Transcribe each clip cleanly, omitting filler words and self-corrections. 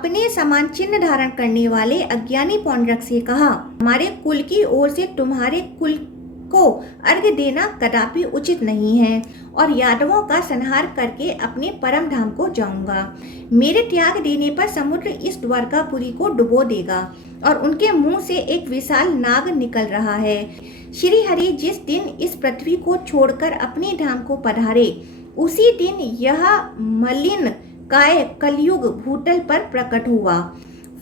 अपने समान चिन्ह धारण करने वाले अज्ञानी पौंड्रक से कहा, हमारे कुल की ओर से तुम्हारे कुल को अर्घ्य देना कदापि उचित नहीं है और यादवों का संहार करके अपने परम धाम को जाऊंगा। मेरे त्याग देने पर समुद्र इस द्वारकापुरी को डुबो देगा और उनके मुंह से एक विशाल नाग निकल रहा है। श्री हरि जिस दिन इस पृथ्वी को छोड़कर अपने धाम को पधारे, उसी दिन यह मलिन काय कलयुग भूतल पर प्रकट हुआ।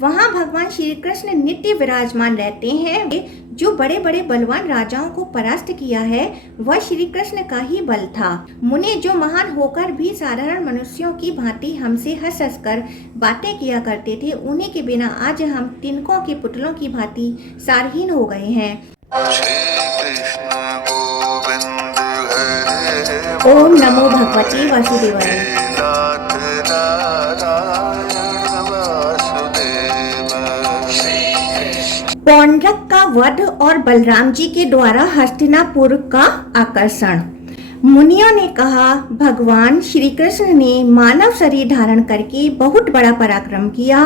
वहाँ भगवान श्री कृष्ण नित्य विराजमान रहते हैं। जो बड़े बड़े बलवान राजाओं को परास्त किया है वह श्री कृष्ण का ही बल था। मुनि जो महान होकर भी साधारण मनुष्यों की भांति हमसे हंस हंस कर बातें किया करते थे, उन्हीं के बिना आज हम तिनकों के पुतलों की भांति सारहीन हो गए हैं। ओम नमो भगवते वासुदेवाय। पौंड्रक का वध और बलराम जी के द्वारा हस्तिनापुर का आकर्षण। मुनियों ने कहा, भगवान श्री कृष्ण ने मानव शरीर धारण करके बहुत बड़ा पराक्रम किया,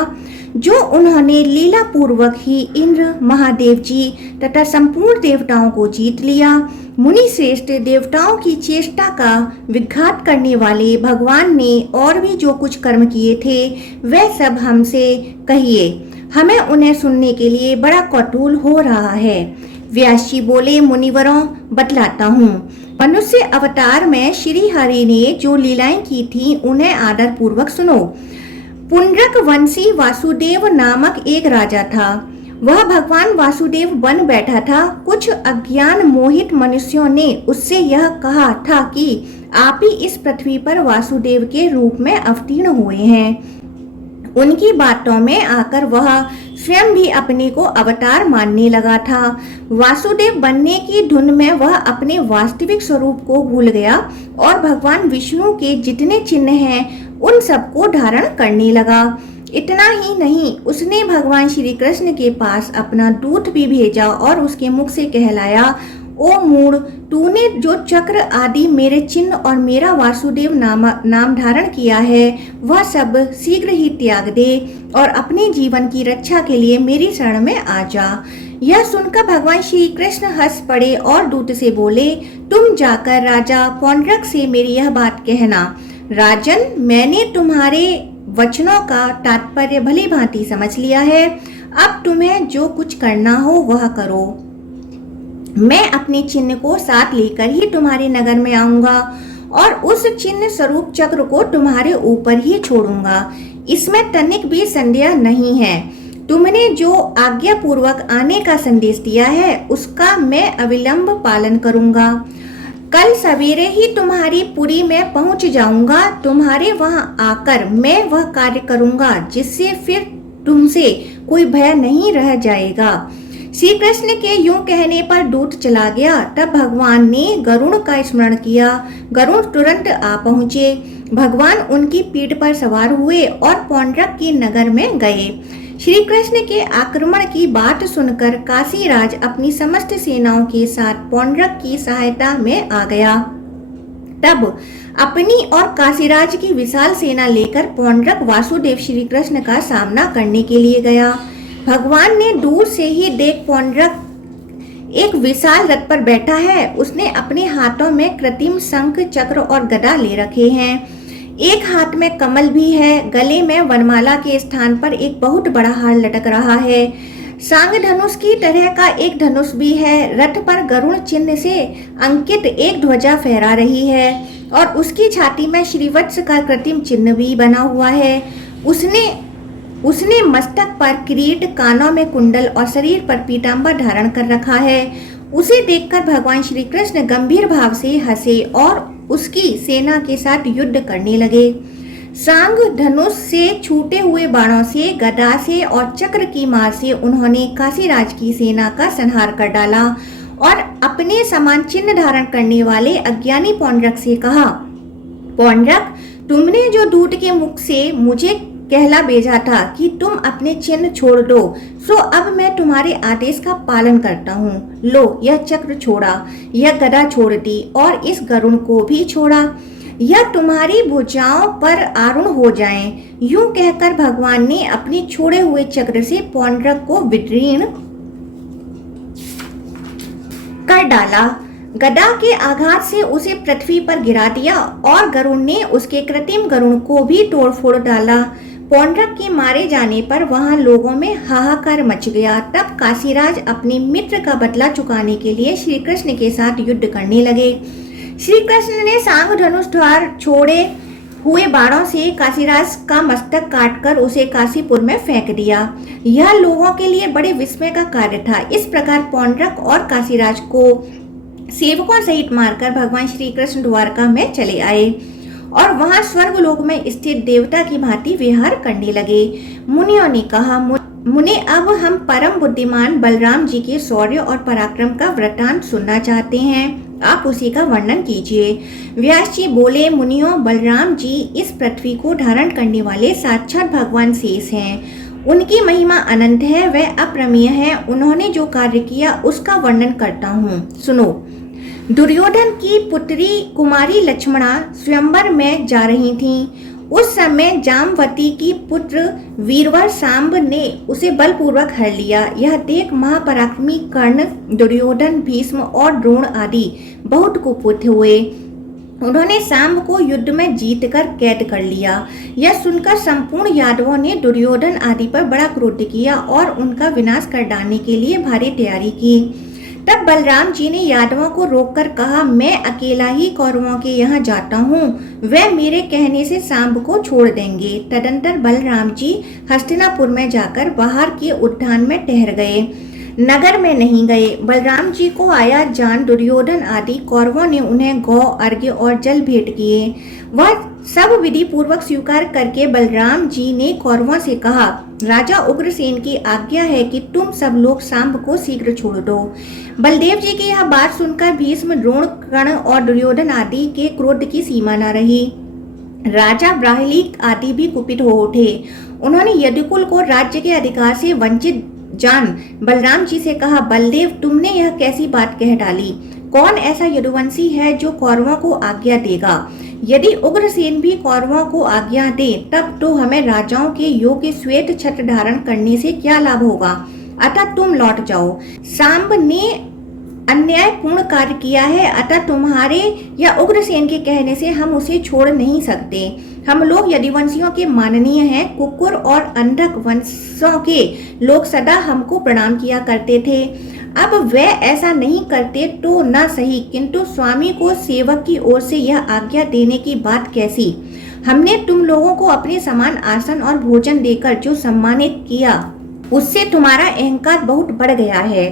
जो उन्होंने लीला पूर्वक ही इंद्र, महादेव जी तथा संपूर्ण देवताओं को जीत लिया। मुनि श्रेष्ठ, देवताओं की चेष्टा का विघात करने वाले भगवान ने और भी जो कुछ कर्म किए थे वह सब हमसे कहिए, हमें उन्हें सुनने के लिए बड़ा कौतूहल हो रहा है। व्यास जी बोले, मुनिवरों, बतलाता हूँ। मनुष्य अवतार में श्री हरि ने जो लीलाएं की थी उन्हें आदर पूर्वक सुनो। पुंड्रक वंशी वासुदेव नामक एक राजा था। वह भगवान वासुदेव बन बैठा था। कुछ अज्ञान मोहित मनुष्यों ने उससे यह कहा था कि आप ही इस पृथ्वी पर वासुदेव के रूप में अवतीर्ण हुए हैं। उनकी बातों में आकर वह स्वयं भी अपने को अवतार मानने लगा था। वासुदेव बनने की धुन में वह अपने वास्तविक स्वरूप को भूल गया और भगवान विष्णु के जितने चिन्ह हैं उन सबको धारण करने लगा। इतना ही नहीं, उसने भगवान श्री कृष्ण के पास अपना दूत भी भेजा और उसके मुख से कहलाया, ओ मूढ़, तूने जो चक्र आदि मेरे चिन्ह और मेरा वासुदेव नाम धारण किया है वह सब शीघ्र ही त्याग दे और अपने जीवन की रक्षा के लिए मेरी शरण में आ जा। यह सुनकर भगवान श्री कृष्ण हंस पड़े और दूत से बोले, तुम जाकर राजा पौंड्रक से मेरी यह बात कहना। राजन, मैंने तुम्हारे वचनों का तात्पर्य भली भांति समझ लिया है। अब तुम्हें जो कुछ करना हो वह करो। मैं अपने चिन्ह को साथ लेकर ही तुम्हारे नगर में आऊंगा और उस चिन्ह स्वरूप चक्र को तुम्हारे ऊपर ही छोड़ूंगा। इसमें तनिक भी संदेह नहीं है। तुमने जो आज्ञा पूर्वक आने का संदेश दिया है उसका मैं अविलंब पालन करूंगा। कल सवेरे ही तुम्हारी पुरी में पहुंच जाऊंगा। तुम्हारे वहां आकर मैं वह कार्य करूंगा जिससे फिर तुमसे कोई भय नहीं रह जाएगा। श्री कृष्ण के यूं कहने पर दूत चला गया। तब भगवान ने गरुड़ का स्मरण किया। गरुड़ तुरंत आ पहुँचे। भगवान उनकी पीठ पर सवार हुए और पौंड्रक के नगर में गए। श्री कृष्ण के आक्रमण की बात सुनकर काशीराज अपनी समस्त सेनाओं के साथ पौंड्रक की सहायता में आ गया। तब अपनी और काशीराज की विशाल सेना लेकर पौंड्रक वासुदेव श्री कृष्ण का सामना करने के लिए गया। भगवान ने दूर से ही देख पौंड्रक एक विशाल रथ पर बैठा है। उसने अपने हाथों में कृत्रिम शंख, चक्र और गदा ले रखे हैं। एक हाथ में कमल भी है। गले में वनमाला के स्थान पर एक बहुत बड़ा हार लटक रहा है। सांग धनुष की तरह का एक धनुष भी है। रथ पर गरुड़ चिन्ह से अंकित एक ध्वजा फहरा रही है और उसकी छाती में श्रीवत्स का कृत्रिम चिन्ह भी बना हुआ है। उसने मस्तक पर किरीट, कानों में कुंडल और शरीर पर पीतांबर धारण कर रखा है। उसे देखकर भगवान श्री कृष्ण गंभीर भाव से हंसे और उसकी सेना के साथ युद्ध करने लगे। सांग धनुष से छूटे हुए बाणों से, गदा से और चक्र की मार से उन्होंने काशीराज की सेना का संहार कर डाला और अपने समान चिन्ह धारण करने वाले अज्ञानी पौंड्रक से कहा, पौंड्रक, तुमने जो दूत के मुख से मुझे कहला भेजा था कि तुम अपने चिन्ह छोड़ दो, सो अब मैं तुम्हारे आदेश का पालन करता हूँ। लो, यह चक्र छोड़ा, यह गदा छोड़ दी और इस गरुड़ को भी छोड़ा। या तुम्हारी भुजाओं पर आरूढ़ हो जाएं। यूं कहकर भगवान ने अपने छोड़े हुए चक्र से पौंड्रक को विदीर्ण कर डाला। गदा के आघात से उसे पृथ्वी पर गिरा दिया और गरुड़ ने उसके कृत्रिम गरुड़ को भी तोड़-फोड़ डाला। पौंड्रक के मारे जाने पर वहां लोगों में हाहाकार मच गया। तब काशीराज अपने मित्र का बदला चुकाने के लिए श्री कृष्ण के साथ युद्ध करने लगे। श्री कृष्ण ने सांग धनुष द्वार छोड़े हुए बाणों से काशीराज का मस्तक काटकर उसे काशीपुर में फेंक दिया। यह लोगों के लिए बड़े विस्मय का कार्य था। इस प्रकार पौंड्रक और काशीराज को सेवकों सहित मारकर भगवान श्री कृष्ण द्वारका में चले आए और वहां स्वर्ग लोक में स्थित देवता की भांति विहार करने लगे। मुनियों ने कहा, मुने अब हम परम बुद्धिमान बलराम जी के शौर्य और पराक्रम का वृतांत सुनना चाहते हैं। आप उसी का वर्णन कीजिए। व्यास जी बोले, मुनियों, बलराम जी इस पृथ्वी को धारण करने वाले साक्षात भगवान शेष हैं। उनकी महिमा अनंत है, वह अप्रमेय है। उन्होंने जो कार्य किया उसका वर्णन करता हूँ, सुनो। दुर्योधन की पुत्री कुमारी लक्ष्मणा स्वयंवर में जा रही थीं। उस समय जामवती की पुत्र वीरवर सांब ने उसे बलपूर्वक हर लिया। यह देख महापराक्रमी कर्ण, दुर्योधन, भीष्म और द्रोण आदि बहुत कुपित हुए। उन्होंने सांब को युद्ध में जीतकर कैद कर लिया। यह सुनकर संपूर्ण यादवों ने दुर्योधन आदि पर बड़ा क्रोध किया और उनका विनाश कर डालने के लिए भारी तैयारी की। तब बलराम जी ने यादवों को रोककर कहा, मैं अकेला ही कौरवों के यहाँ जाता हूँ, वे मेरे कहने से सांब को छोड़ देंगे। तदंतर बलराम जी हस्तिनापुर में जाकर बाहर के उद्यान में ठहर गए, नगर में नहीं गए। बलराम जी को आया जान दुर्योधन आदि कौरवों ने उन्हें गौ, अर्घ्य और जल भेंट किए। वह सब विधि पूर्वक स्वीकार करके बलराम जी ने कौरवों से कहा, राजा उग्रसेन की आज्ञा है कि तुम सब लोग सांब को शीघ्र छोड़ दो। बलदेव जी की यह बात सुनकर भीष्म, द्रोण, कर्ण और दुर्योधन आदि के क्रोध की सीमा न रही। राजा ब्राह्मणिक आदि भी कुपित हो उठे। उन्होंने यदुकुल को राज्य के अधिकार से वंचित जान बलराम जी से कहा, बलदेव, तुमने यह कैसी बात कह डाली? कौन ऐसा यदुवंशी है जो कौरवों को आज्ञा देगा? यदि उग्रसेन भी कौरवों को आज्ञा दे तब तो हमें राजाओं के योग्य श्वेत छत्र धारण करने से क्या लाभ होगा? अतः तुम लौट जाओ। सांब ने अन्यायपूर्ण कार्य किया है, अतः तुम्हारे या उग्रसेन के कहने से हम उसे छोड़ नहीं सकते। हम लोग यदुवंशियों के माननीय हैं। कुकुर और अंधक वंशों के लोग सदा हमको प्रणाम किया करते थे। अब वे ऐसा नहीं करते तो न सही, किंतु स्वामी को सेवक की ओर से यह आज्ञा देने की बात कैसी? हमने तुम लोगों को अपने समान आसन और भोजन देकर जो सम्मानित किया, उससे तुम्हारा अहंकार बहुत बढ़ गया है।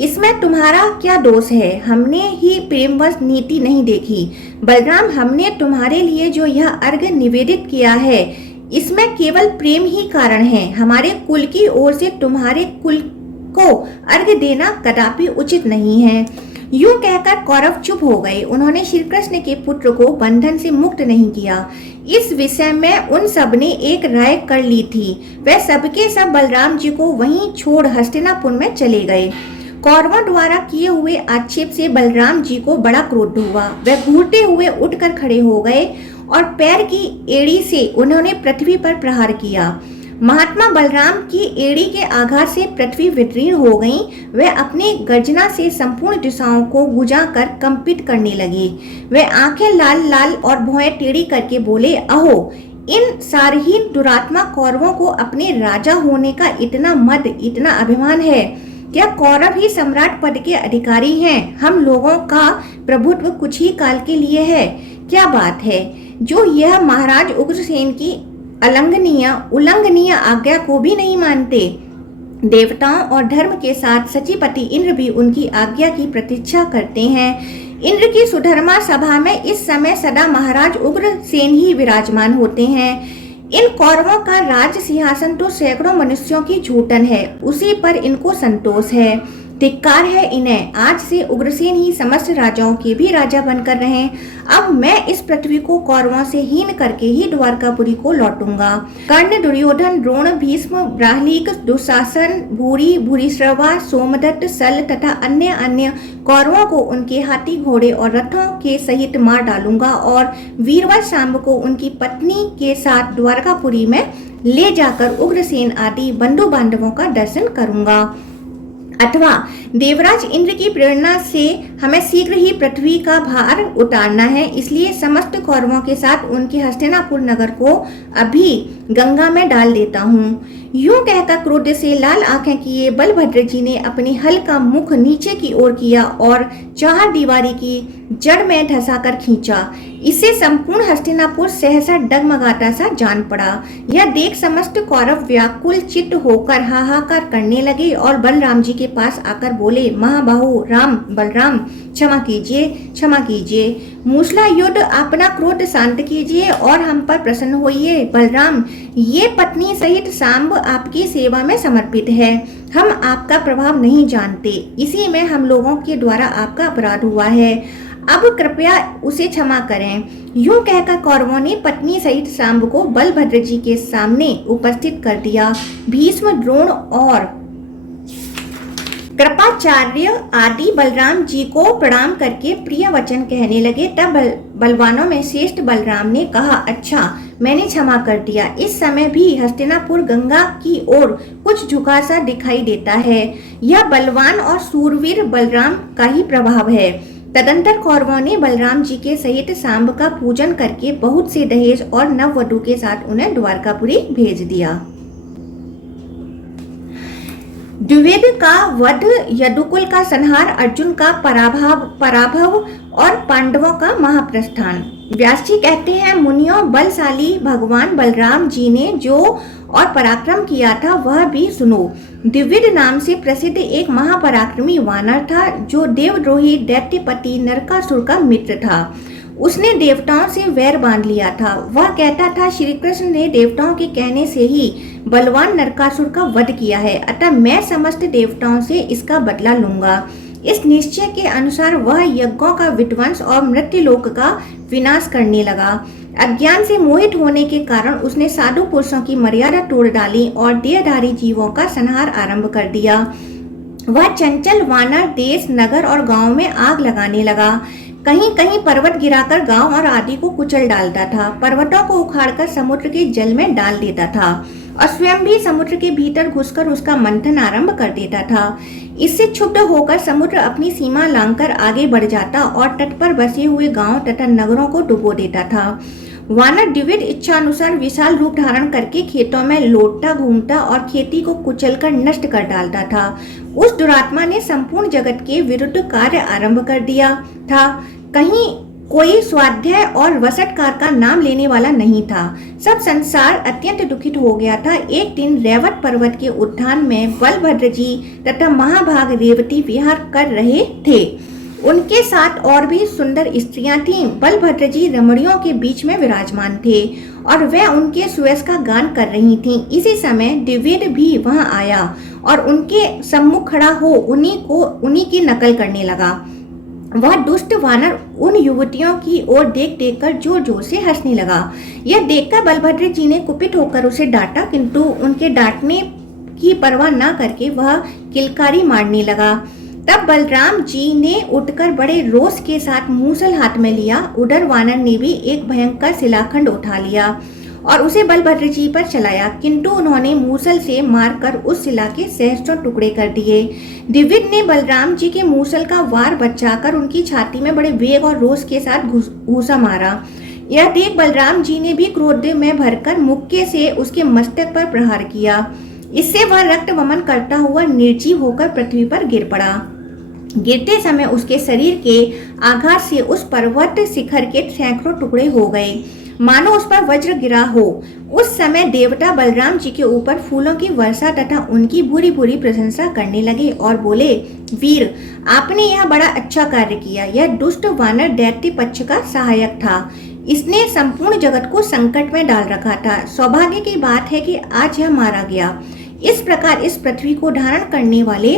इसमें तुम्हारा क्या दोष है? हमने ही प्रेमवश नीति नहीं देखी। बलराम, हमने तुम्हारे लिए जो यह अर्घ्य निवेदित किया है, इसमें केवल प्रेम ही कारण है। हमारे कुल की ओर से तुम्हारे कुल को अर्घ्य देना कदापि उचित नहीं है। यूं कहकर कौरव चुप हो गए। उन्होंने श्री कृष्ण के पुत्र को बंधन से मुक्त नहीं किया। इस विषय में उन सब ने एक राय कर ली थी। वे सबके सब बलराम जी को वहीं छोड़ हस्तिनापुर में चले गए। कौरवों द्वारा किए हुए आक्षेप से बलराम जी को बड़ा क्रोध हुआ। वे घूरते हुए उठकर खड़े हो गए और पैर की एड़ी से उन्होंने पृथ्वी पर प्रहार किया। महात्मा बलराम की एड़ी के आघात से पृथ्वी विदीर्ण हो गई। वे अपनी गर्जना से संपूर्ण दिशाओं को गुजा कर कंपित करने लगे। वे आंखें लाल लाल और भौहें टेढ़ी करके बोले, अहो, इन सारहीन दुरात्मा कौरवों को अपने राजा होने का इतना मद, इतना अभिमान है। क्या कौरव ही सम्राट पद के अधिकारी हैं? हम लोगों का प्रभुत्व कुछ ही काल के लिए है। क्या बात है जो यह महाराज उग्रसेन की उल्लंघनीय आज्ञा को भी नहीं मानते। देवताओं और धर्म के साथ सचिपति इंद्र भी उनकी आज्ञा की प्रतीक्षा करते हैं। इंद्र की सुधर्मा सभा में इस समय सदा महाराज उग्रसेन ही विराजमान होते हैं। इन कौरवों का राज सिंहासन तो सैकड़ों मनुष्यों की झूठन है, उसी पर इनको संतोष है। धिक्कार है इन्हें, आज से उग्रसेन ही समस्त राजाओं के भी राजा बनकर रहें। अब मैं इस पृथ्वी को कौरवों से हीन करके ही द्वारकापुरी को लौटूंगा। कर्ण, दुर्योधन, द्रोण, भीष्म, ब्राह्लिक, दुशासन, भूरी, भूरिश्रवा, सोमदत्त, सल तथा अन्य कौरवों को उनके हाथी, घोड़े और रथों के सहित मार डालूंगा और वीरवर शांब को उनकी पत्नी के साथ द्वारकापुरी में ले जाकर उग्रसेन आदि बंधु बांधवों का दर्शन करूंगा। अथवा देवराज इंद्र की प्रेरणा से हमें शीघ्र ही पृथ्वी का भार उतारना है, इसलिए समस्त कौरवों के साथ उनके हस्तिनापुर नगर को अभी गंगा में डाल देता हूँ। यूं कहकर क्रोध से लाल आंखें किए बलभद्र जी ने अपनी हल का मुख नीचे की ओर किया और चार दीवारी की जड़ में धंसाकर खींचा। इससे संपूर्ण हस्तिनापुर सहसा डगमगाता सा जान पड़ा। यह देख समस्त कौरव व्याकुल चित्त होकर हाहाकार करने लगे और बलराम जी के पास आकर बोले, महाबाहु राम, बलराम, क्षमा कीजिए, क्षमा कीजिए। मूसला युद्ध अपना क्रोध शांत कीजिए और हम पर प्रसन्न होइए। बलराम, ये पत्नी सहित सांब आपकी सेवा में समर्पित है। हम आपका प्रभाव नहीं जानते, इसी में हम लोगों के द्वारा आपका अपराध हुआ है। अब कृपया उसे क्षमा करें। यूं कहकर कौरवों ने पत्नी सहित सांब को बलभद्र जी के सामने उपस्थित कर दिया। भीष्म, द्रोण और कृपाचार्य आदि बलराम जी को प्रणाम करके प्रिय वचन कहने लगे। तब बलवानों में श्रेष्ठ बलराम ने कहा, अच्छा, मैंने क्षमा कर दिया। इस समय भी हस्तिनापुर गंगा की ओर कुछ झुका सा दिखाई देता है। यह बलवान और सूरवीर बलराम का ही प्रभाव है। तदंतर कौरवों ने बलराम जी के सहित सांब का पूजन करके बहुत से दहेज और नववधु के साथ उन्हें द्वारकापुरी भेज दिया। द्विविद का वध, यदुकुल का संहार, अर्जुन का पराभव और पांडवों का महाप्रस्थान। व्यास जी कहते हैं, मुनियों, बलशाली भगवान बलराम जी ने जो और पराक्रम किया था वह भी सुनो। द्विविद नाम से प्रसिद्ध एक महापराक्रमी वानर था जो देवद्रोही दैत्यपति नरकासुर का मित्र था। उसने देवताओं से वैर बांध लिया था। वह कहता था, श्री कृष्ण ने देवताओं के कहने से ही बलवान नरकासुर का वध किया है, अतः मैं समस्त देवताओं से इसका बदला लूंगा। इस निश्चय के अनुसार वह यज्ञों का विध्वंस और मृत्युलोक का विनाश करने लगा। अज्ञान से मोहित होने के कारण उसने साधु पुरुषों की मर्यादा तोड़ डाली और देहधारी जीवों का संहार आरंभ कर दिया। वह चंचल वानर देश, नगर और गांव में आग लगाने लगा। कहीं कहीं पर्वत गिराकर गांव और आदि को कुचल डालता था। पर्वतों को उखाड़कर समुद्र के जल में डाल देता था और स्वयं भी समुद्र के भीतर घुसकर उसका मंथन आरंभ कर देता था। इससे क्षुब्ध होकर समुद्र अपनी सीमा लांघकर आगे बढ़ जाता और तट पर बसे हुए गांव तथा नगरों को डुबो देता था। वानर द्विविद इच्छानुसार विशाल रूप धारण करके खेतों में लौटता घूमता और खेती को कुचलकर नष्ट कर डालता था। उस दुरात्मा ने संपूर्ण जगत के विरुद्ध कार्य आरंभ कर दिया था। कहीं कोई स्वाध्याय और वसटकार का नाम लेने वाला नहीं था। सब संसार अत्यंत दुखित हो गया था। एक दिन रेवत पर्वत के उद्यान में बलभद्र जी तथा महाभाग रेवती विहार कर रहे थे। उनके साथ और भी सुंदर स्त्रियां थीं। बलभद्र जी रमणियों के बीच में विराजमान थे और वे उनके सुयस का गान कर रही थीं। इसी समय द्विवेद भी वहां आया और उनके सम्मुख खड़ा हो उन्हीं की नकल करने लगा। वह दुष्ट वानर उन युवतियों की ओर देख कर जोर जोर से हंसने लगा। यह देखकर बलभद्र जी ने कुपित होकर उसे डांटा, किंतु उनके डांटने की परवाह न करके वह किलकारी मारने लगा। तब बलराम जी ने उठकर बड़े रोष के साथ मूसल हाथ में लिया। उधर वानर ने भी एक भयंकर शिलाखंड उठा लिया और उसे बलभद्र जी पर चलाया, किंतु उन्होंने मूसल से मारकर उस शिला के सहस्त्रों टुकड़े कर दिए। द्विविद ने बलराम जी के मूसल का वार बचाकर उनकी छाती में बड़े वेग और रोष के साथ घूसा मारा। यह देख बलराम जी ने भी क्रोध में भरकर मुक्के से उसके मस्तक पर प्रहार किया। इससे वह रक्त वमन करता हुआ निर्जीव होकर पृथ्वी पर गिर पड़ा। गिरते समय उसके शरीर के आघात से उस पर्वत शिखर के सैकड़ों टुकड़े हो गए, मानो उस पर वज्र गिरा हो। उस समय देवता बलराम जी के ऊपर फूलों की वर्षा तथा उनकी बुरी बुरी प्रशंसा करने लगे और बोले, वीर, आपने यह बड़ा अच्छा कार्य किया। यह दुष्ट वानर दैत्य पक्ष का सहायक था। इसने संपूर्ण जगत को संकट में डाल रखा था। सौभाग्य की बात है कि आज यह मारा गया। इस प्रकार इस पृथ्वी को धारण करने वाले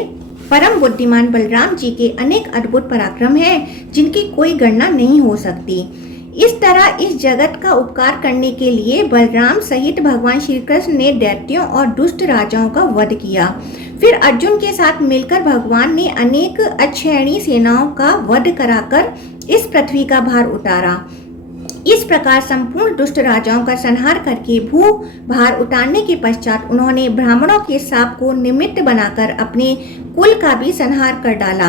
परम बुद्धिमान बलराम जी के अनेक अद्भुत पराक्रम हैं जिनकी कोई गणना नहीं हो सकती। इस तरह इस जगत का उपकार करने के लिए बलराम सहित भगवान श्री कृष्ण ने दैत्यों और दुष्ट राजाओं का वध किया। फिर अर्जुन के साथ मिलकर भगवान ने अनेक अक्षयणी सेनाओं का वध कराकर इस पृथ्वी का भार उतारा। इस प्रकार संपूर्ण दुष्ट राजाओं का संहार करके भू भार उतारने के पश्चात उन्होंने ब्राह्मणों के शाप को निमित्त बनाकर अपने कुल का भी संहार कर डाला।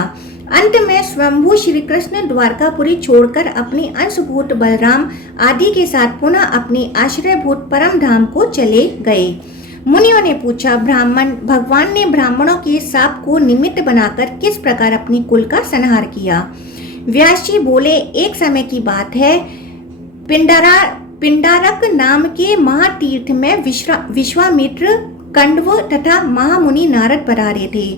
अंत में स्वयंभू श्री कृष्ण द्वारकापुरी छोड़कर अपने अंशभूत बलराम आदि के साथ पुनः अपने आश्रयभूत परम धाम को चले गए। मुनियों ने पूछा, भगवान ने ब्राह्मणों के शाप को निमित्त बनाकर किस प्रकार अपनी कुल का संहार किया? व्यास जी बोले, एक समय की बात है, पिंडारक नाम के महातीर्थ में विश्वामित्र, कंडव तथा महामुनि नारद पधारे थे।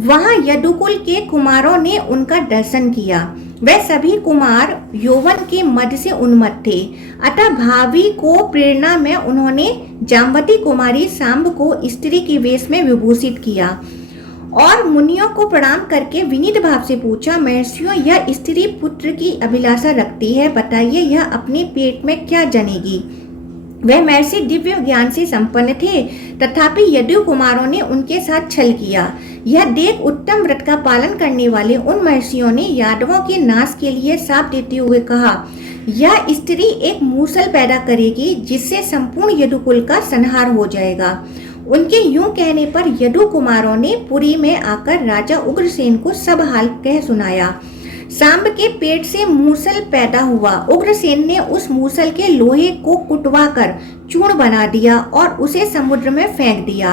वहां यदुकुल के कुमारों ने उनका दर्शन किया। वे सभी कुमार यौवन के मद से उन्मत्त थे। अतः भावी को प्रेरणा में उन्होंने जाम्बती कुमारी सांब को स्त्री के वेश में विभूषित किया और मुनियों को प्रणाम करके विनीत भाव से पूछा, महर्षियों, यह स्त्री पुत्र की अभिलाषा रखती है, बताइए यह अपने पेट में क्या जनेगी? वह महर्षि दिव्य ज्ञान से संपन्न थे, तथापि यदु कुमारों ने उनके साथ छल किया। यह देख उत्तम व्रत का पालन करने वाले उन महर्षियों ने यादवों के नाश के लिए शाप देते हुए कहा, यह स्त्री एक मूसल पैदा करेगी जिससे संपूर्ण यदुकुल का संहार हो जाएगा। उनके यूं कहने पर यदु कुमारों ने पुरी में आकर राजा उग्रसेन को सब हाल कह सुनाया। सांब के पेट से मूसल पैदा हुआ। उग्रसेन ने उस मूसल के लोहे को कुटवाकर चूर्ण बना दिया और उसे समुद्र में फेंक दिया।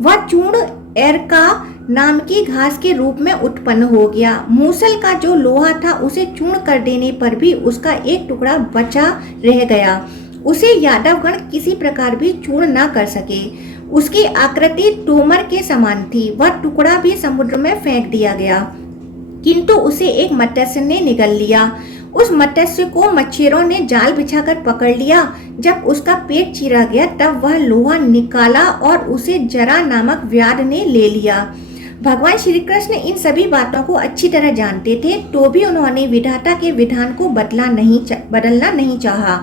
वह चूर्ण एरका नाम की घास के रूप में उत्पन्न हो गया। मूसल का जो लोहा था उसे चूर्ण कर देने पर भी उसका एक टुकड़ा बचा रह गया। उसे यादवगण किसी प्रकार भी चूर्ण न कर सके। उसकी आकृति तोमर के समान थी। वह टुकड़ा भी समुद्र में फेंक दिया गया, किंतु उसे एक मत्स्य ने निगल लिया। उस मत्स्य को मच्छरों ने जाल बिछाकर पकड़ लिया। जब उसका पेट चीरा गया तब वह लोहा निकाला और उसे जरा नामक व्याध ने ले लिया। भगवान श्री कृष्ण इन सभी बातों को अच्छी तरह जानते थे, तो भी उन्होंने विधाता के विधान को बदलना नहीं चाहा।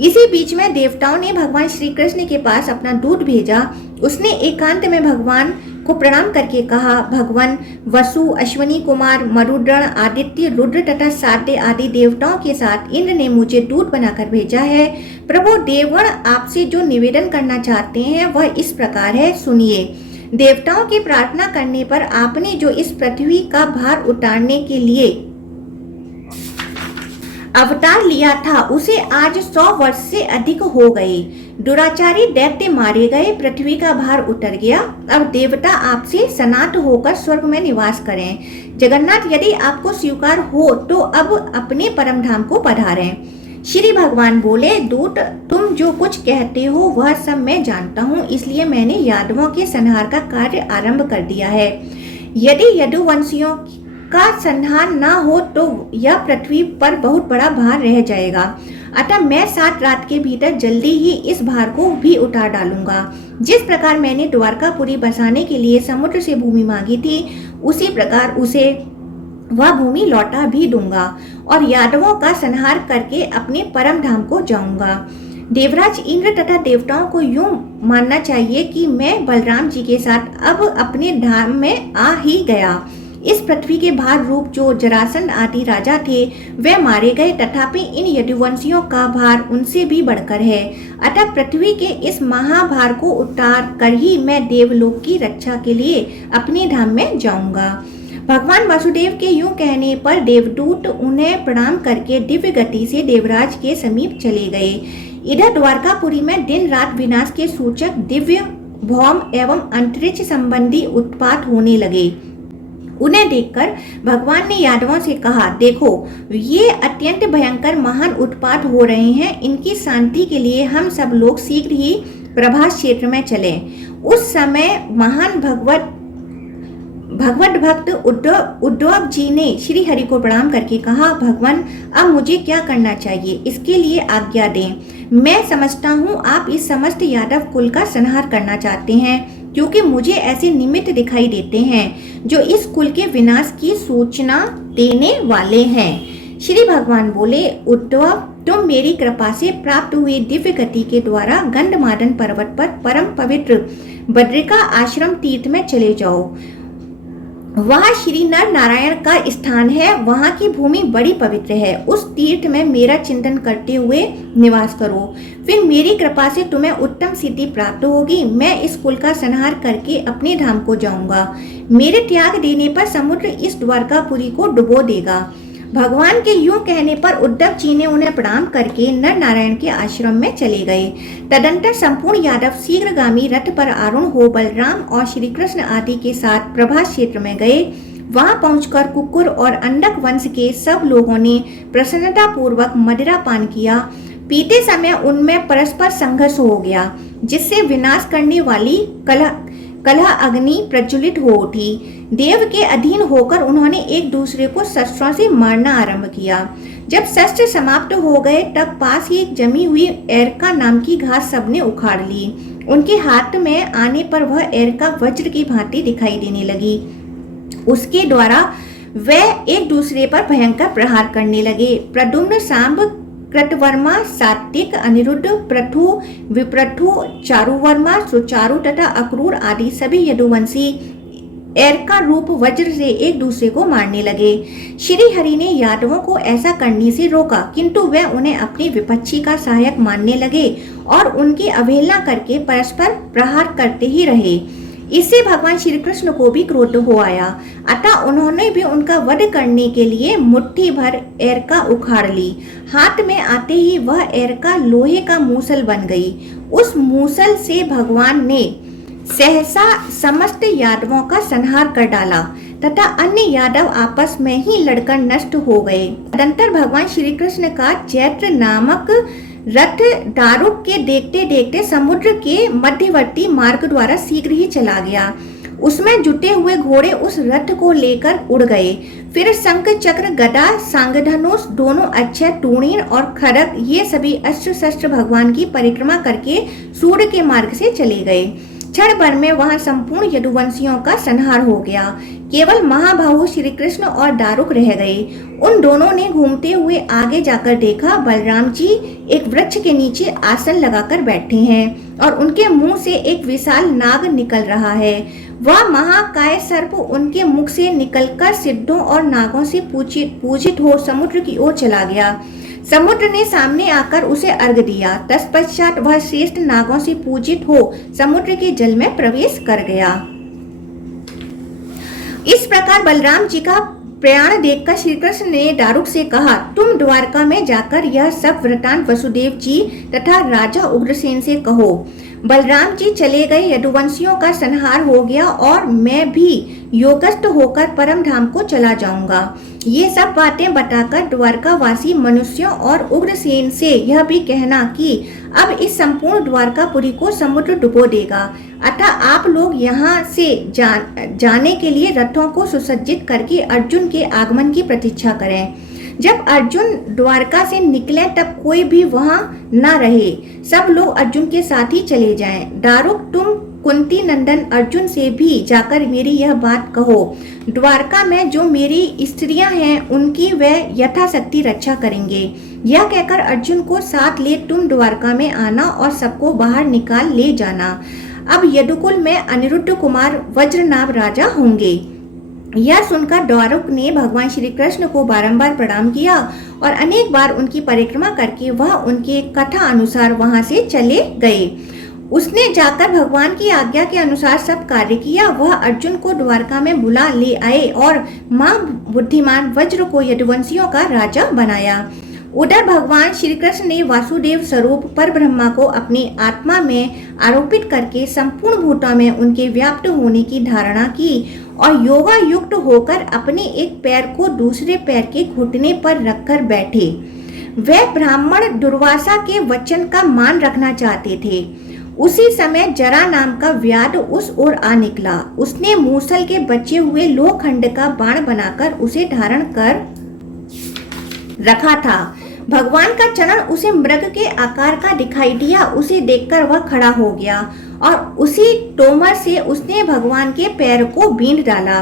इसी बीच में देवताओं ने भगवान श्री कृष्ण के पास अपना दूत भेजा। उसने एकांत में भगवान को प्रणाम करके कहा, भगवान, वसु, अश्विनी कुमार, मरुद्गण, आदित्य, रुद्र तथा साध्य आदि देवताओं के साथ इंद्र ने मुझे दूत बनाकर भेजा है। प्रभु, देवगण आपसे जो निवेदन करना चाहते हैं वह इस प्रकार है, सुनिए। देवताओं की प्रार्थना करने पर आपने जो इस पृथ्वी का भार उतारने के लिए अवतार लिया था उसे आज 100 वर्ष से अधिक हो गए। दुराचारी दैत्य मारे गए, पृथ्वी का भार उतर गया। अब देवता आपसे सनात होकर स्वर्ग में निवास करें। जगन्नाथ, यदि आपको स्वीकार हो तो अब अपने परम धाम को पधारें। श्री भगवान बोले, दूत, तुम जो कुछ कहते हो वह सब मैं जानता हूँ, इसलिए मैंने यादवों के संहार का कार्य आरंभ कर दिया है। यदि यदुवंशियों का संहार न हो तो यह पृथ्वी पर बहुत बड़ा भार रह जाएगा। अतः मैं 7 रात के भीतर जल्दी ही इस भार को भी उतार डालूंगा। जिस प्रकार मैंने द्वारकापुरी बसाने के लिए समुद्र से भूमि मांगी थी, उसी प्रकार उसे वह भूमि लौटा भी दूंगा और यादवों का संहार करके अपने परम धाम को जाऊंगा। देवराज इंद्र तथा देवताओं को यूं मानना चाहिए कि मैं बलराम जी के साथ अब अपने धाम में आ ही गया। इस पृथ्वी के भार रूप जो जरासंध आदि राजा थे वे मारे गए, तथापि इन यदुवंशियों का भार उनसे भी बढ़कर है। अतः पृथ्वी के इस महाभार को उतार कर ही मैं देवलोक की रक्षा के लिए अपने धाम में जाऊंगा। भगवान वासुदेव के यूं कहने पर देवदूत उन्हें प्रणाम करके दिव्य गति से देवराज के समीप चले गए। इधर द्वारकापुरी में दिन रात विनाश के सूचक दिव्य, भौम एवं अंतरिक्ष संबंधी उत्पात होने लगे। उन्हें देखकर भगवान ने यादवों से कहा, देखो, ये अत्यंत भयंकर महान उत्पात हो रहे हैं। इनकी शांति के लिए हम सब लोग शीघ्र ही प्रभास क्षेत्र में चलें। उस समय महान भगवत भक्त उद्धव जी ने श्री हरि को प्रणाम करके कहा, भगवान, अब मुझे क्या करना चाहिए, इसके लिए आज्ञा दें। मैं समझता हूँ आप इस समस्त यादव कुल का संहार करना चाहते हैं। क्योंकि मुझे ऐसे निमित्त दिखाई देते हैं जो इस कुल के विनाश की सूचना देने वाले हैं। श्री भगवान बोले, उद्धव, तुम मेरी कृपा से प्राप्त हुई दिव्य गति के द्वारा गंधमादन पर्वत पर परम पवित्र बद्रिका आश्रम तीर्थ में चले जाओ। वहाँ श्री नर नारायण का स्थान है, वहाँ की भूमि बड़ी पवित्र है। उस तीर्थ में मेरा चिंतन करते हुए निवास करो, फिर मेरी कृपा से तुम्हें उत्तम सिद्धि प्राप्त होगी। मैं इस कुल का संहार करके अपने धाम को जाऊंगा। मेरे त्याग देने पर समुद्र इस द्वारकापुरी को डुबो देगा। भगवान के यूं कहने पर उद्धव जी ने उन्हें प्रणाम करके नर नारायण के आश्रम में चले गए। तदंतर संपूर्ण यादव शीघ्रगामी रथ पर आरूढ़ हो बलराम और श्री कृष्ण आदि के साथ प्रभास क्षेत्र में गए। वहां पहुंचकर कुकुर और अंडक वंश के सब लोगों ने प्रसन्नता पूर्वक मदिरा पान किया। पीते समय उनमें परस्पर संघर्ष हो गया, जिससे विनाश करने वाली कलह अग्नि प्रज्वलित हो उठी। देव के अधीन होकर उन्होंने एक दूसरे को शस्त्रों से मारना आरंभ किया। जब शस्त्र समाप्त हो गए तब पास ही जमी हुई एरका नाम की घास सबने उखाड़ ली। उनके हाथ में आने पर वह एरका वज्र की भांति दिखाई देने लगी। उसके द्वारा वे एक दूसरे पर भयंकर प्रहार करने लगे। प्रद्युम्न, सांब, कृतवर्मा, सात्विक, अनिरुद्ध, पृथु, विप्रथु, चारुवर्मा, सुचारु तथा अक्रूर आदि सभी यदुवंशी एरका रूप वज्र से एक दूसरे को मारने लगे। श्री हरि ने यादवों को ऐसा करने से रोका, किंतु वे उन्हें अपनी विपक्षी का सहायक मानने लगे और उनकी अवहेलना करके परस्पर प्रहार करते ही रहे। इससे भगवान श्री कृष्ण को भी क्रोध हो आया, अतः उन्होंने भी उनका वध करने के लिए मुट्ठी भर एरका उखाड़ ली। हाथ में आते ही वह एरका लोहे का मूसल बन गई। उस मूसल से भगवान ने सहसा समस्त यादवों का संहार कर डाला तथा अन्य यादव आपस में ही लड़कर नष्ट हो गए। तदंतर भगवान श्री कृष्ण का चैत्र नामक रथ दारुक के देखते देखते समुद्र के मध्यवर्ती मार्ग द्वारा शीघ्र ही चला गया। उसमें जुटे हुए घोड़े उस रथ को लेकर उड़ गए। फिर शंख, चक्र, गदा, सांगधनुष, दोनों अक्षय, टूणीर और खड़ग, ये सभी अस्त्र शस्त्र भगवान की परिक्रमा करके सूर्य के मार्ग से चले गए। क्षण भर में वहां संपूर्ण यदुवंशियों का संहार हो गया। केवल महाबाहु श्री कृष्ण और दारुक रह गए। उन दोनों ने घूमते हुए आगे जाकर देखा, बलराम जी एक वृक्ष के नीचे आसन लगाकर बैठे हैं और उनके मुंह से एक विशाल नाग निकल रहा है। वह महाकाय सर्प उनके मुख से निकलकर सिद्धों और नागों से पूजित हो समुद्र की ओर चला गया। समुद्र ने सामने आकर उसे अर्घ दिया। तत्पश्चात वह श्रेष्ठ नागों से पूजित हो समुद्र के जल में प्रवेश कर गया। इस प्रकार बलराम जी का प्रयाण देखकर श्री कृष्ण ने दारुक से कहा, तुम द्वारका में जाकर यह सब वृतांत वसुदेव जी तथा राजा उग्रसेन से कहो। बलराम जी चले गए। यदुवंशियों का संहार हो गया और मैं भी योगस्थ होकर परम धाम को चला जाऊंगा। ये सब बातें बताकर द्वारकावासी मनुष्यों और उग्रसेन से यह भी कहना कि अब इस संपूर्ण द्वारकापुरी को समुद्र डुबो देगा, अतः आप लोग यहाँ से जाने के लिए रथों को सुसज्जित करके अर्जुन के आगमन की प्रतीक्षा करें। जब अर्जुन द्वारका से निकले तब कोई भी वहां न रहे, सब लोग अर्जुन के साथ ही चले जाएं। दारुक, तुम कुंती नंदन अर्जुन से भी जाकर मेरी यह बात कहो। द्वारका में जो मेरी स्त्रियां हैं उनकी वे यथाशक्ति रक्षा करेंगे। यह कहकर अर्जुन को साथ ले तुम द्वारका में आना और सबको बाहर निकाल ले जाना। अब यदुकुल में अनिरुद्ध कुमार वज्रनाभ राजा होंगे। यह सुनकर दारुक ने भगवान श्री कृष्ण को बारंबार प्रणाम किया और अनेक बार उनकी परिक्रमा करके वह उनके कथा अनुसार वहां से चले गए। उसने जाकर भगवान की आज्ञा के अनुसार सब कार्य किया। वह अर्जुन को द्वारका में बुला ले आए और मां बुद्धिमान वज्र को यदुवंशियों का राजा बनाया। उधर भगवान श्री कृष्ण ने वासुदेव स्वरूप पर ब्रह्मा को अपनी आत्मा में आरोपित करके संपूर्ण भूतों में उनके व्याप्त होने की धारणा की और योगा युक्त होकर अपने एक पैर को दूसरे पैर के घुटने पर रखकर बैठे। वे ब्राह्मण दुर्वासा के वचन का मान रखना चाहते थे। उसी समय जरा नाम का व्याध उस ओर आ निकला। उसने मूसल के बचे हुए लोहखंड का बाण बनाकर उसे धारण कर रखा था। भगवान का चरण उसे मृग के आकार का दिखाई दिया। उसे देखकर वह खड़ा हो गया और उसी तोमर से उसने भगवान के पैर को बींध डाला।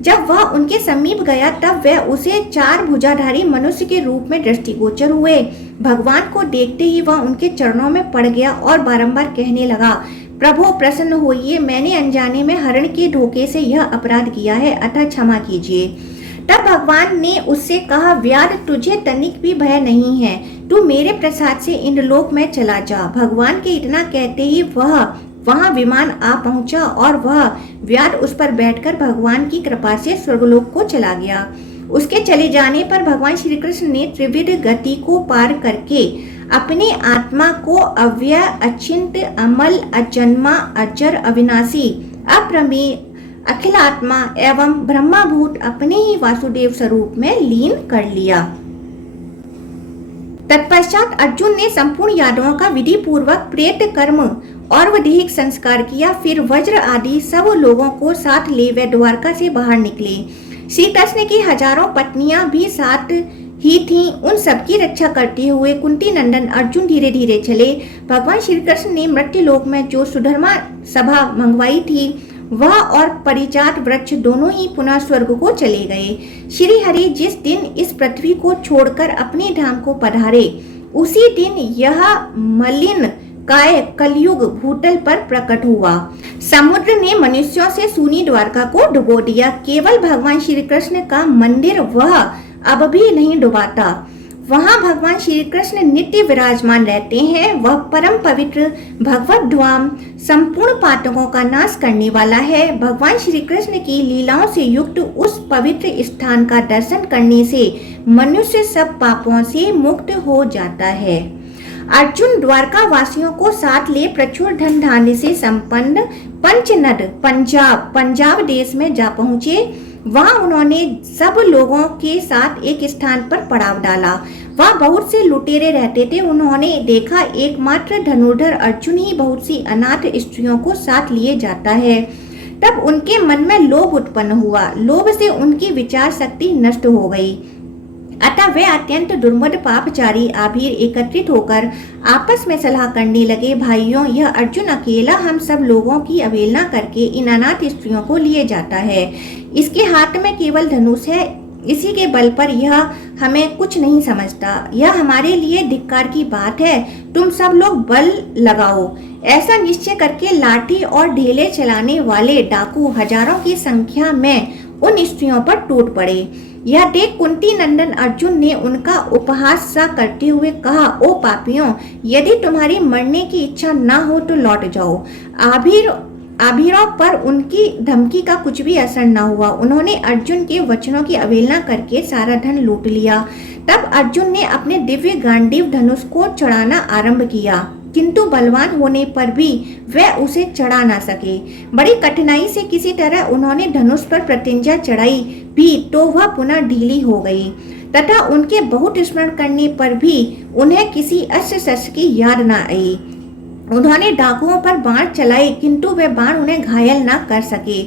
जब वह उनके समीप गया तब वह उसे 4 भुजाधारी मनुष्य के रूप में दृष्टिगोचर हुए। भगवान को देखते ही वह उनके चरणों में पड़ गया और बारंबार कहने लगा, प्रभु प्रसन्न होइए, मैंने अनजाने में हरण के धोखे से यह अपराध किया है, अतः क्षमा कीजिए। तब भगवान ने उससे कहा, व्याध तुझे तनिक भी भय नहीं है, तू मेरे प्रसाद से इंद्रलोक में चला जा। भगवान के इतना कहते ही वहां विमान आ पहुंचा और वह व्याध उस पर बैठकर भगवान की कृपा से स्वर्गलोक को चला गया। उसके चले जाने पर भगवान श्री कृष्ण ने त्रिविध गति को पार करके अपनी आत्मा को अव्यय, अचिंत्य, अमल, अजन्मा, अजर, अविनाशी, अप्रमेय, अखिलात्मा एवं ब्रह्माभूत अपने ही वासुदेव स्वरूप में लीन कर लिया। तत्पश्चात अर्जुन ने संपूर्ण यादवों का विधि पूर्वक प्रेत कर्म और वैदिक संस्कार किया। फिर वज्र आदि सब लोगों को साथ ले वे द्वारका से बाहर निकले। श्री कृष्ण की हजारों पत्नियां भी साथ ही थीं। उन सबकी रक्षा करते हुए कुंती नंदन अर्जुन धीरे धीरे चले। भगवान श्री कृष्ण ने मृत्युलोक में जो सुधर्मा सभा मंगवाई थी वह और परिजात वृक्ष दोनों ही पुनः स्वर्ग को चले गए। श्री हरि जिस दिन इस पृथ्वी को छोड़कर अपने धाम को पधारे उसी दिन यह मलिन काय कलयुग भूतल पर प्रकट हुआ। समुद्र ने मनुष्यों से सूनी द्वारका को डुबो दिया। केवल भगवान श्री कृष्ण का मंदिर वह अब भी नहीं डुबाता। वहाँ भगवान श्री कृष्ण नित्य विराजमान रहते हैं। वह परम पवित्र भगवत धाम संपूर्ण पातकों का नाश करने वाला है। भगवान श्री कृष्ण की लीलाओं से युक्त उस पवित्र स्थान का दर्शन करने से मनुष्य सब पापों से मुक्त हो जाता है। अर्जुन द्वारका वासियों को साथ ले प्रचुर धन धान्य से संपन्न पंचनद पंजाब देश में जा पहुँचे। वहाँ उन्होंने सब लोगों के साथ एक स्थान पर पड़ाव डाला। वहाँ बहुत से लुटेरे रहते थे। उन्होंने देखा एकमात्र धनुर्धर अर्जुन ही बहुत सी अनाथ स्त्रियों को साथ लिए जाता है। तब उनके मन में लोभ उत्पन्न हुआ। लोभ से उनकी विचार शक्ति नष्ट हो गई। अतः वे अत्यंत दुर्मद पापचारी आभीर एकत्रित होकर आपस में सलाह करने लगे, भाइयों, यह अर्जुन अकेला हम सब लोगों की अवहेलना करके इन अनाथ स्त्रियों को लिए जाता है। इसके हाथ में केवल धनुष है, इसी के बल पर यह हमें कुछ नहीं समझता। यह हमारे लिए धिक्कार की बात है। तुम सब लोग बल लगाओ। ऐसा निश्चय करके लाठी और ढेले चलाने वाले डाकू हजारों की संख्या में उन स्त्रियों पर टूट पड़े। यह देख कुंती नंदन अर्जुन ने उनका उपहास सा करते हुए कहा, ओ पापियों, यदि तुम्हारी मरने की इच्छा न हो तो लौट जाओ। आभीरों पर उनकी धमकी का कुछ भी असर न हुआ। उन्होंने अर्जुन के वचनों की अवहेलना करके सारा धन लूट लिया। तब अर्जुन ने अपने दिव्य गांडीव धनुष को चढ़ाना आरंभ किया, किंतु बलवान होने पर भी वह उसे चढ़ा ना सके। बड़ी कठिनाई से किसी तरह उन्होंने धनुष पर प्रतिज्ञा चढ़ाई भी तो वह पुनः ढीली हो गई तथा उनके बहुत स्मरण करने पर भी उन्हें किसी अस्त्र शस्त्र की याद न आई। उन्होंने डाकुओं पर बाण चलाए किंतु वे बाण उन्हें घायल न कर सके।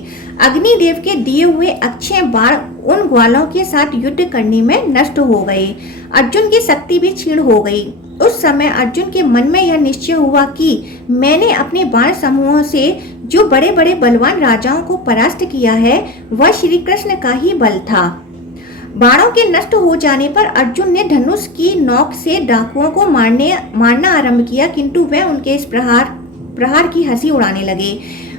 अग्निदेव के दिए हुए अक्षय बाण उन ग्वालों के साथ युद्ध करने में नष्ट हो गए। अर्जुन की शक्ति भी क्षीण हो गई। उस समय अर्जुन के मन में यह निश्चय हुआ कि मैंने अपने बाण समूहों से जो बड़े बड़े बलवान राजाओं को परास्त किया है वह श्री कृष्ण का ही बल था। बाणों के नष्ट हो जाने पर अर्जुन ने धनुष की नोक से डाकुओं को मारना आरंभ किया, किंतु वे उनके इस प्रहार की हंसी उड़ाने लगे।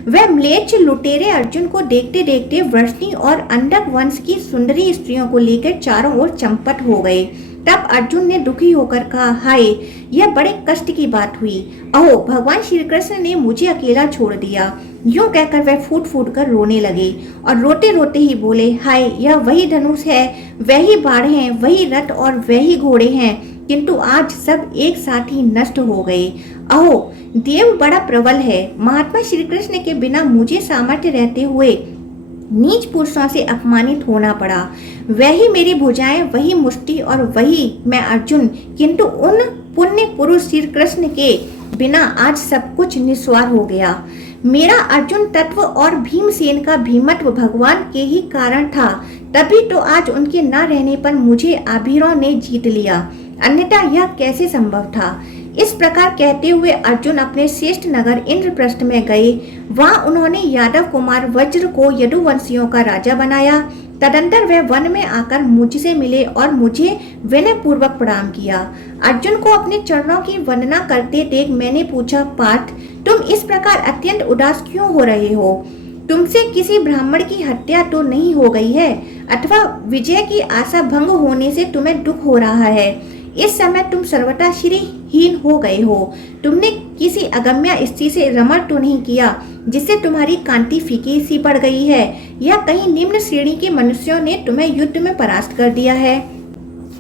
वे म्लेच्छ लुटेरे अर्जुन को देखते देखते वृष्णि और अंडक वंश की सुंदरी स्त्रियों को लेकर चारों ओर चंपट हो गए। तब अर्जुन ने दुखी होकर कहा, हाय, यह बड़े कष्ट की बात हुई। अहो, भगवान श्री कृष्ण ने मुझे अकेला छोड़ दिया। यूं कहकर वे फूट फूट कर रोने लगे और रोते रोते ही बोले, हाय, यह वही धनुष है, वही बाण हैं, वही रथ और वही घोड़े हैं, किंतु आज सब एक साथ ही नष्ट हो गए। अहो, देव बड़ा प्रबल है। महात्मा श्री कृष्ण के बिना मुझे सामर्थ्य रहते हुए नीच पुरुषों से अपमानित होना पड़ा। वही मेरी भुजाएं, वही मुष्टि और वही मैं अर्जुन, किंतु उन पुण्य पुरुष श्री कृष्ण के बिना आज सब कुछ निस्वार हो गया। मेरा अर्जुन तत्व और भीमसेन का भीमत्व भगवान के ही कारण था, तभी तो आज उनके न रहने पर मुझे आभीरों ने जीत लिया, अन्यथा यह कैसे संभव था। इस प्रकार कहते हुए अर्जुन अपने श्रेष्ठ नगर इंद्रप्रस्थ में गए। वहां उन्होंने यादव कुमार वज्र को यदुवंशियों का राजा बनाया। तदंतर वह वन में आकर मुझसे मिले और मुझे विनय पूर्वक प्रणाम किया। अर्जुन को अपने चरणों की वंदना करते देख मैंने पूछा, पार्थ, तुम इस प्रकार अत्यंत उदास क्यों हो रहे हो? तुमसे किसी ब्राह्मण की हत्या तो नहीं हो गई है, अथवा विजय की आशा भंग होने से तुम्हें दुख हो रहा है? इस समय तुम सर्वथा श्रीहीन हो गए हो। तुमने किसी अगम्य स्त्री से रमण तो नहीं किया जिससे तुम्हारी कांति फीकी सी पड़ गई है, या कहीं निम्न श्रेणी के मनुष्यों ने तुम्हें युद्ध में परास्त कर दिया है?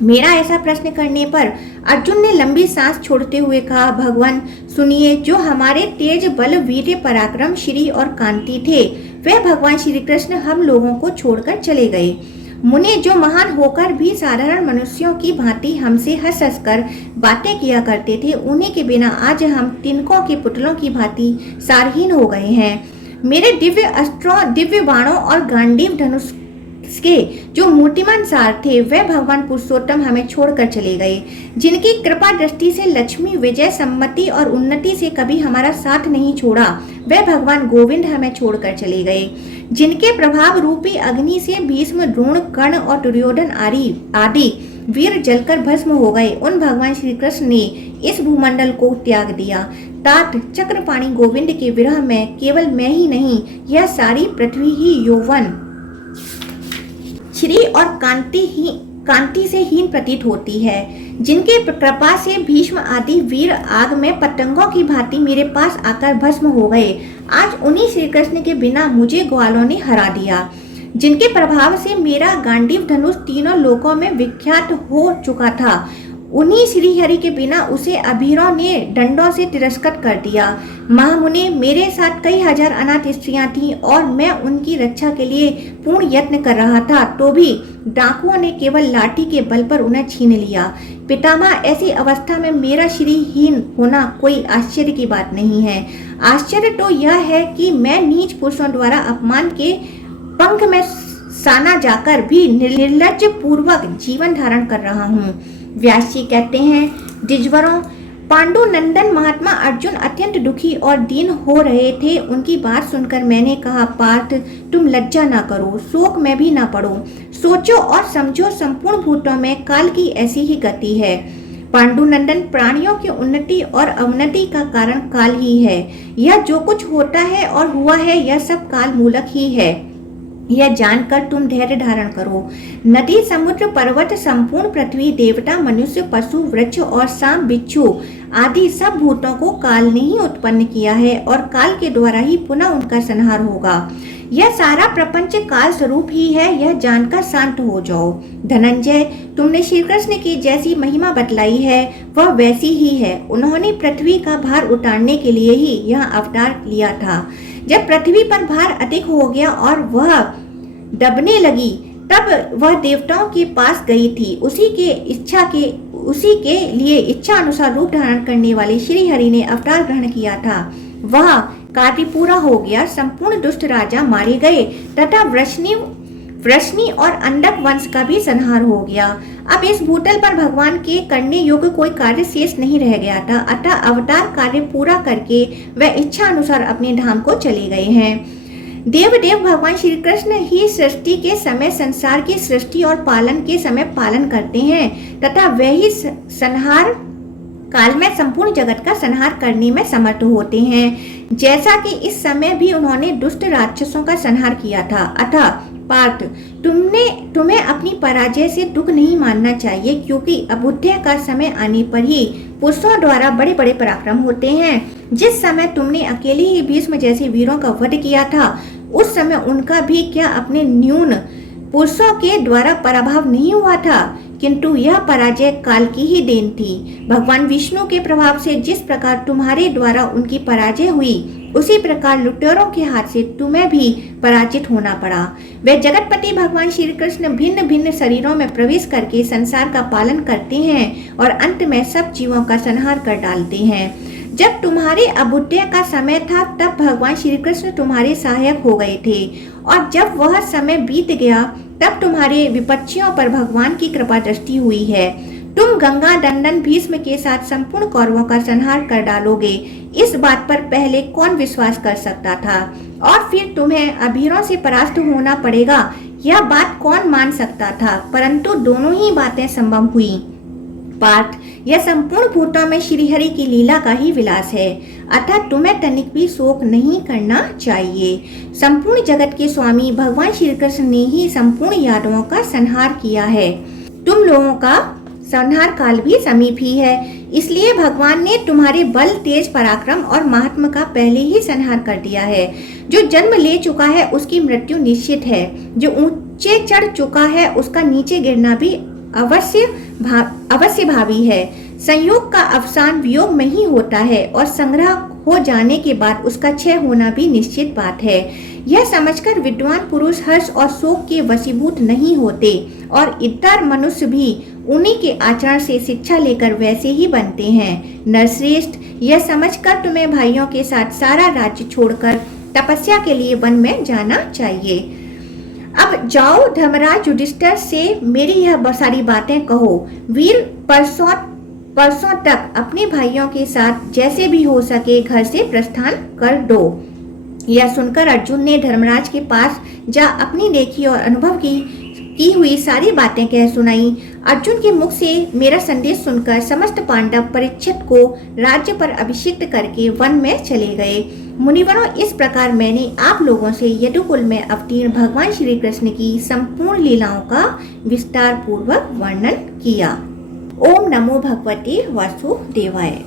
मेरा ऐसा प्रश्न करने पर अर्जुन ने लंबी सांस छोड़ते हुए कहा, भगवान सुनिए, जो हमारे तेज बल वीर्य पराक्रम श्री और कांति थे, वे भगवान श्री कृष्ण हम लोगों को छोड़कर चले गए। मुनि जो महान होकर भी साधारण मनुष्यों की भांति हमसे हंस हंस कर बातें किया करते थे, उन्हीं के बिना आज हम तिनकों के पुतलों की भांति सारहीन हो गए हैं। मेरे दिव्य अस्त्रों, दिव्य बाणों और गांडीव धनुष के जो मूर्तिमान सार थे, वे भगवान पुरुषोत्तम हमें छोड़कर चले गए। जिनकी कृपा दृष्टि से लक्ष्मी, विजय, सम्मति और उन्नति से कभी हमारा साथ नहीं छोड़ा, वे भगवान गोविंद हमें छोड़कर चले गए। जिनके प्रभाव रूपी अग्नि से भीष्म, द्रोण, कर्ण और दुर्योधन आदि वीर जलकर भस्म हो गए, उन भगवान श्री कृष्ण ने इस भूमंडल को त्याग दिया। तात चक्रपाणी गोविंद के विरह में केवल मैं ही नहीं, यह सारी पृथ्वी ही यौवन, श्री और कांति से हीन प्रतीत होती है। जिनके कृपा से भीष्म आदि वीर आग में पतंगों की भांति मेरे पास आकर भस्म हो गए, आज उन्हीं श्री कृष्ण के बिना मुझे ग्वालों ने हरा दिया। जिनके प्रभाव से मेरा गांडीव धनुष तीनों लोकों में विख्यात हो चुका था, उन्हीं श्री हरि के बिना उसे अभीरों ने डंडों से तिरस्कृत कर दिया। महामुनि, मेरे साथ कई हजार अनाथ स्त्रियां थीं और मैं उनकी रक्षा के लिए पूर्ण यत्न कर रहा था, तो भी डाकुओं ने केवल लाठी के बल पर उन्हें छीन लिया। पितामह, ऐसी अवस्था में मेरा श्रीहीन होना कोई आश्चर्य की बात नहीं है। आश्चर्य तो यह है कि मैं नीच पुरुषों द्वारा अपमान के पंख में साना जाकर भी निर्लज्ज पूर्वक जीवन धारण कर रहा हूँ। व्यास जी कहते हैं, द्विजवरों, पांडु नंदन महात्मा अर्जुन अत्यंत दुखी और दीन हो रहे थे। उनकी बात सुनकर मैंने कहा, पार्थ, तुम लज्जा ना करो, शोक में भी ना पड़ो। सोचो और समझो, संपूर्ण भूतों में काल की ऐसी ही गति है। पांडु नंदन, प्राणियों की उन्नति और अवनति का कारण काल ही है। यह जो कुछ होता है और हुआ है, यह सब काल मूलक ही है। यह जानकर तुम धैर्य धारण करो। नदी, समुद्र, पर्वत, संपूर्ण पृथ्वी, देवता, मनुष्य, पशु, वृक्ष और सांप, बिच्छू आदि सब भूतों को काल ने ही उत्पन्न किया है और काल के द्वारा ही पुनः उनका संहार होगा। यह सारा प्रपंच काल स्वरूप ही है, यह जानकर शांत हो जाओ। धनंजय, तुमने श्री कृष्ण की जैसी महिमा बतलाई है, वह वैसी ही है। उन्होंने पृथ्वी का भार उतारने के लिए ही यह अवतार लिया था। जब पृथ्वी पर भार अधिक हो गया और वह दबने लगी, तब वह देवताओं के पास गई थी। उसी के लिए इच्छा अनुसार रूप धारण करने वाले श्री हरि ने अवतार ग्रहण किया था। वह कार्य पूरा हो गया, संपूर्ण दुष्ट राजा मारे गए तथा वृष्णि और अंडक वंश का भी संहार हो गया। अब इस भूतल पर भगवान के करने योग्य कोई कार्य शेष नहीं रह गया था, अतः अवतार कार्य पूरा करके वह इच्छा अनुसार अपने धाम को चले गए हैं। देव भगवान श्री कृष्ण ही सृष्टि के समय संसार की सृष्टि और पालन के समय पालन करते हैं तथा वही संहार काल में संपूर्ण जगत का संहार करने में समर्थ होते हैं। जैसा कि इस समय भी उन्होंने दुष्ट राक्षसों का संहार किया था। अतः पार्थ, तुम्हें अपनी पराजय से दुख नहीं मानना चाहिए, क्योंकि अभ्युदय का समय आने पर ही पुरुषों द्वारा बड़े बड़े पराक्रम होते हैं। जिस समय तुमने अकेले ही भीष्म जैसे वीरों का वध किया था, उस समय उनका भी क्या अपने न्यून पुरुषों के द्वारा पराभव नहीं हुआ था? किंतु यह पराजय काल की ही देन थी। भगवान विष्णु के प्रभाव से जिस प्रकार तुम्हारे द्वारा उनकी पराजय हुई, उसी प्रकार लुटेरों के हाथ से तुम्हें भी पराजित होना पड़ा। वे जगतपति भगवान श्री कृष्ण भिन्न भिन्न शरीरों में प्रवेश करके संसार का पालन करते हैं और अंत में सब जीवों का संहार कर डालते हैं। जब तुम्हारे अभ्युदय का समय था, तब भगवान श्री कृष्ण तुम्हारे सहायक हो गए थे, और जब वह समय बीत गया, तब तुम्हारे विपक्षियों पर भगवान की कृपा दृष्टि हुई है। तुम गंगा दंडन भीष्म के साथ संपूर्ण कौरवों का संहार कर डालोगे, इस बात पर पहले कौन विश्वास कर सकता था? और फिर तुम्हें अभीरों से परास्त होना पड़ेगा, यह बात कौन मान सकता था? परंतु दोनों ही बातें संभव हुई। पार्थ, यह संपूर्ण भूतों में श्रीहरि की लीला का ही विलास है, अतः तुम्हें तनिक भी शोक नहीं करना चाहिए। संपूर्ण जगत के स्वामी भगवान श्री कृष्ण ने ही संपूर्ण यादवों का संहार किया है। तुम लोगों का संहार काल भी समीप ही है, इसलिए भगवान ने तुम्हारे बल, तेज, पराक्रम और महात्मा का पहले ही संहार कर दिया है। जो जन्म ले चुका है उसकी मृत्यु निश्चित है, जो ऊंचे चढ़ चुका है उसका नीचे गिरना भी अवश्य भावी है। संयोग का अवसान वियोग में ही होता है और संग्रह हो जाने के बाद उसका क्षय होना भी निश्चित बात है। यह समझकर विद्वान पुरुष हर्ष और शोक के वशीभूत नहीं होते और इतर मनुष्य भी उन्हीं के आचरण से शिक्षा लेकर वैसे ही बनते हैं। नरश्रेष्ठ, यह समझकर तुम्हें भाइयों के साथ सारा राज्य छोड़कर तपस्या के लिए वन में जाना चाहिए। अब जाओ धर्मराज युधिष्ठिर से मेरी यह सारी बातें कहो। वीर, परसों तक अपने भाइयों के साथ जैसे भी हो सके घर से प्रस्थान कर दो। यह सुनकर अर्जुन ने धर्मराज के पास जा अपनी देखी और अनुभव की हुई सारी बातें कह सुनाई। अर्जुन के मुख से मेरा संदेश सुनकर समस्त पांडव परीक्षित को राज्य पर अभिषिक्त करके वन में चले गए। मुनिवरों, इस प्रकार मैंने आप लोगों से यदुकुल में अवतीर्ण भगवान श्री कृष्ण की संपूर्ण लीलाओं का विस्तार पूर्वक वर्णन किया। ओम नमो भगवते वासुदेवाय।